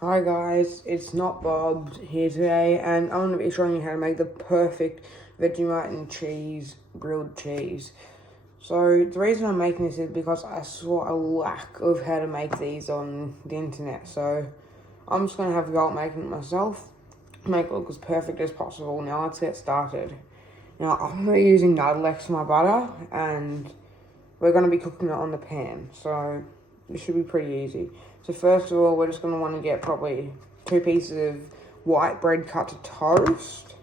Hi guys, it's Not Bob here today, and I'm going to be showing you how to make the perfect Vegemite and cheese grilled cheese. So the reason I'm making this is because I saw a lack of how to make these on the internet. So I'm just going to have a go at making it myself, make it look as perfect as possible. Now let's get started. Now I'm going to be using Nuttelex for my butter, and we're going to be cooking it on the pan. So this should be pretty easy. So first of all, we're just going to want to get probably 2 pieces of white bread cut to toast.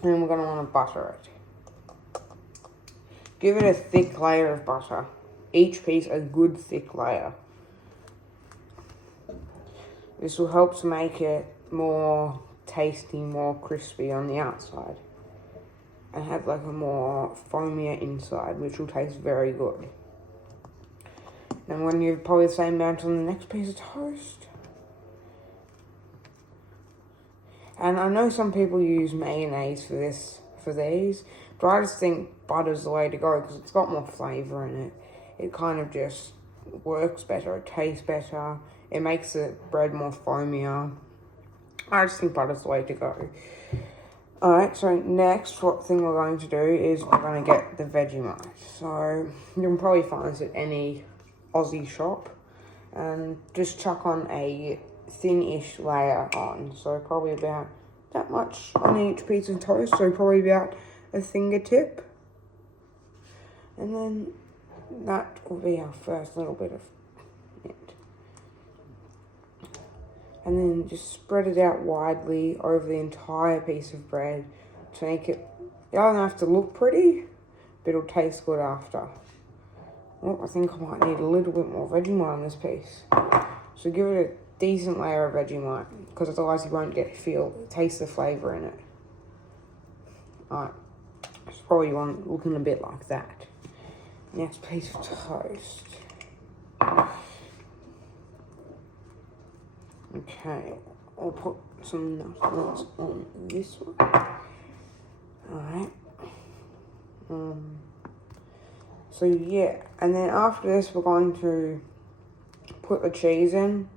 And then we're going to want to butter it. Give it a thick layer of butter. Each piece a good thick layer. This will help to make it more tasty, more crispy on the outside. And have like a more foamier inside, which will taste very good. And when you probably the same amount on the next piece of toast. And I know some people use mayonnaise for these, but I just think butter's the way to go because it's got more flavour in it. It kind of just works better, it tastes better, it makes the bread more foamier. I just think butter's the way to go. Alright, so next thing we're going to do is we're going to get the Vegemite. So you can probably find this at any Aussie shop, and just chuck on a thin-ish layer on, so probably about that much on each piece of toast, so probably about a fingertip, and then that will be our first little bit of it. And then just spread it out widely over the entire piece of bread to make it, it doesn't have to look pretty, but it'll taste good after. Well, I think I might need a little bit more Vegemite on this piece. So give it a decent layer of Vegemite, because otherwise you won't taste the flavour in it. Alright, it's probably one looking a bit like that. Next piece of toast. Okay, I'll put some nuts on this one. Alright. So yeah, and then after this we're going to put the cheese in,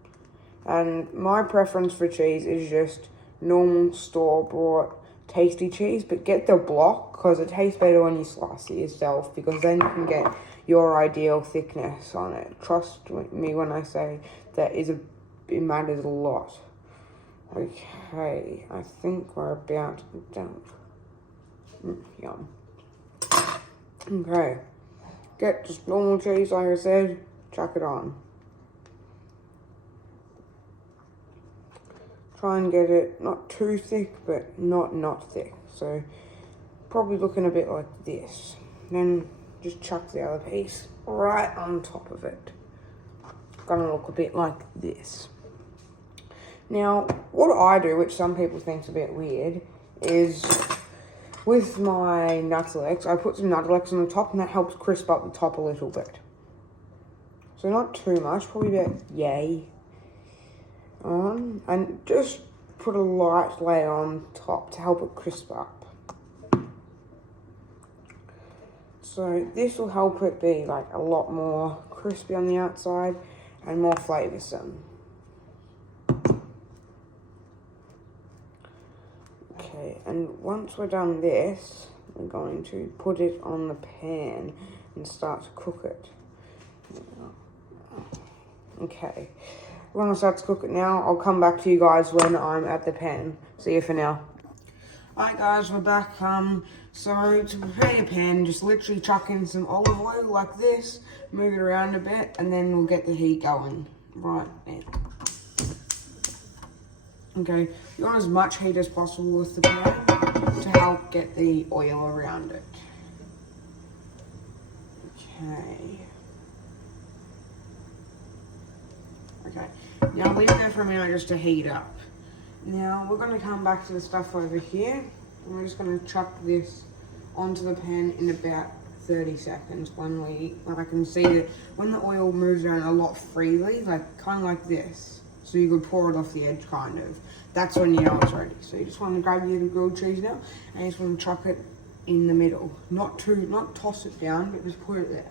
and my preference for cheese is just normal store-bought tasty cheese, but get the block because it tastes better when you slice it yourself, because then you can get your ideal thickness on it. Trust me when I say that it matters a lot. Okay, I think we're about done. Yum. Okay. Get just normal cheese, like I said, chuck it on. Try and get it not too thick, but not thick. So, probably looking a bit like this. Then just chuck the other piece right on top of it. Gonna look a bit like this. Now, what I do, which some people think's a bit weird, is with my Nuttelex, I put some Nuttelex on the top, and that helps crisp up the top a little bit. So not too much, probably about yay. And just put a light layer on top to help it crisp up. So this will help it be like a lot more crispy on the outside and more flavoursome. Okay, and once we're done this, we're going to put it on the pan and start to cook it. Okay, we're going to start to cook it now. I'll come back to you guys when I'm at the pan. See you for now. Alright guys, we're back. So to prepare your pan, just literally chuck in some olive oil like this, move it around a bit, and then we'll get the heat going right now. Okay, you want as much heat as possible with the pan to help get the oil around it. Okay, now leave it there for a minute just to heat up. Now we're going to come back to the stuff over here, and we're just going to chuck this onto the pan in about 30 seconds when I can see that when the oil moves around a lot freely, like kind of like this. So you could pour it off the edge, kind of. That's when you know it's ready. So you just want to grab your grilled cheese now, and you just want to chuck it in the middle. Not toss it down, but just put it there.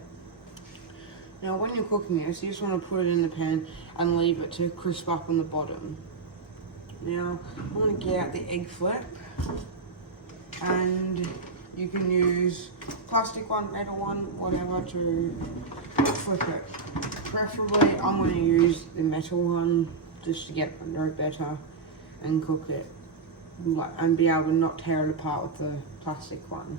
Now when you're cooking this, you just want to put it in the pan and leave it to crisp up on the bottom. Now I'm going to get out the egg flip, and you can use plastic one, metal one, whatever to flip it. Preferably I'm going to use the metal one just to get under it better and cook it and be able to not tear it apart with the plastic one.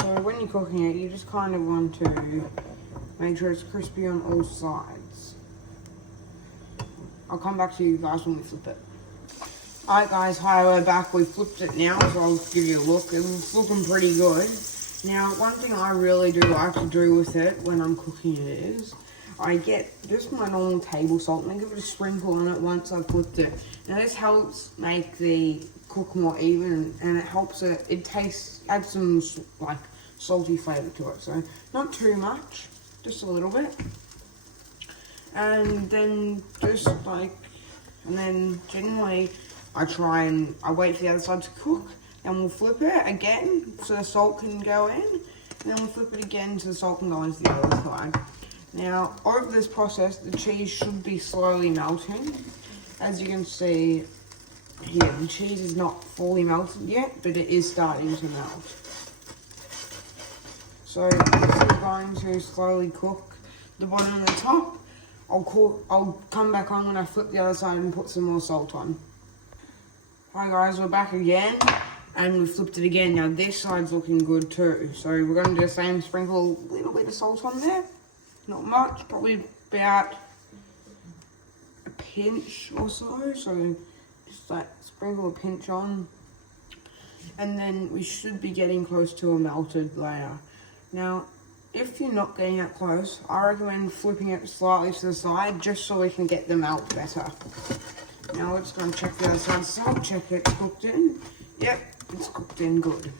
So when you're cooking it, you just kind of want to make sure it's crispy on all sides. I'll come back to you guys when we flip it. Alright guys, hi, we're back. We flipped it now, so I'll give you a look. It's looking pretty good. Now, one thing I really do like to do with it when I'm cooking it is, I get just my normal table salt and I give it a sprinkle on it once I've cooked it. Now this helps make the cook more even, and it helps it tastes, adds some like salty flavour to it. So not too much, just a little bit. And then generally I wait for the other side to cook, and we'll flip it again so the salt can go in, and then we'll flip it again so the salt can go into the other side. Now, over this process, the cheese should be slowly melting. As you can see here, the cheese is not fully melted yet, but it is starting to melt. So this is going to slowly cook the bottom and the top. I'll come back on when I flip the other side and put some more salt on. Hi guys, we're back again, and we flipped it again. Now this side's looking good too. So we're going to do the same, sprinkle a little bit of salt on there. Not much, probably about a pinch or so. So just like sprinkle a pinch on. And then we should be getting close to a melted layer. Now, if you're not getting that close, I recommend flipping it slightly to the side just so we can get the melt better. Now we're just going to check the other side salt, check it's cooked in. Yep, it's cooked in good.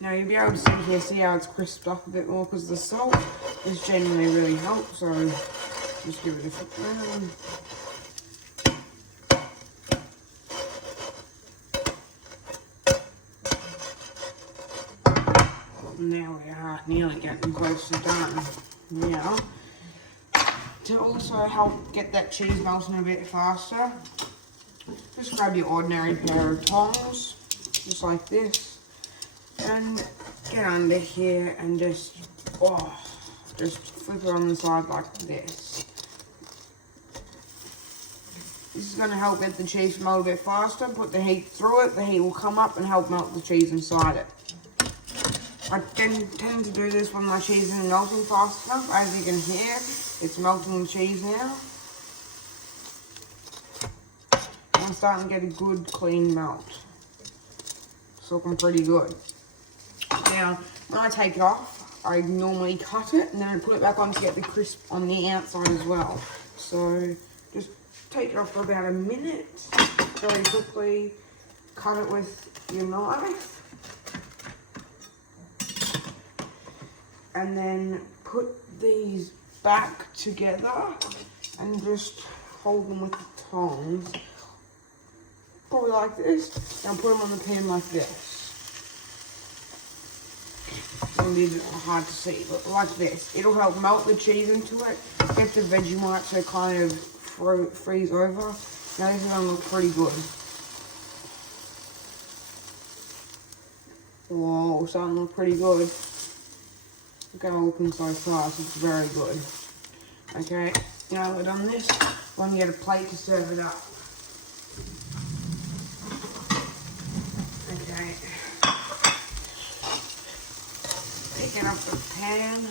Now you'll be able to see how it's crisped up a bit more because the salt is genuinely really helps. So just give it a flip around. Now we are nearly getting close to done. Now, to also help get that cheese melting a bit faster, just grab your ordinary pair of tongs, just like this, and get under here and just flip it on the side like this. This is going to help get the cheese melt a bit faster. Put the heat through it, the heat will come up and help melt the cheese inside it. I tend to do this when my cheese isn't melting fast enough. As you can hear, it's melting the cheese now. I'm starting to get a good clean melt. It's looking pretty good. Now, when I take it off, I normally cut it and then I put it back on to get the crisp on the outside as well. So just take it off for about a minute, very quickly, cut it with your knife. And then put these back together and just hold them with the tongs. Probably like this. And put them on the pan like this. It's going to be a bit hard to see, but like this. It'll help melt the cheese into it. Get the Vegemite so it kind of freeze over. Now this is going to look pretty good. Whoa, starting to look pretty good. Look how I'm looking so far, so it's very good. Okay, now we're done this, we're going to get a plate to serve it up. Okay. Picking up the pan.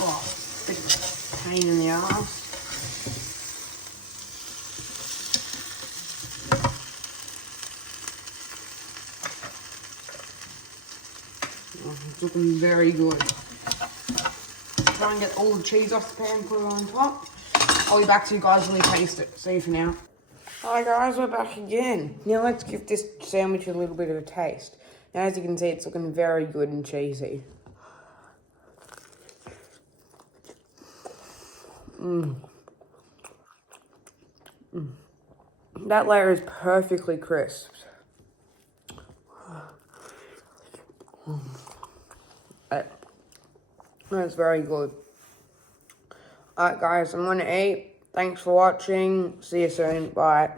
Oh, bit of a pain in the ass. It's looking very good. Try and get all the cheese off the pan, put it on top. I'll be back to you guys when we taste it. See you for now. Hi guys, we're back again. Now let's give this sandwich a little bit of a taste. Now as you can see, it's looking very good and cheesy. That layer is perfectly crisped. That's very good. Alright guys, I'm going to eat. Thanks for watching. See you soon. Bye.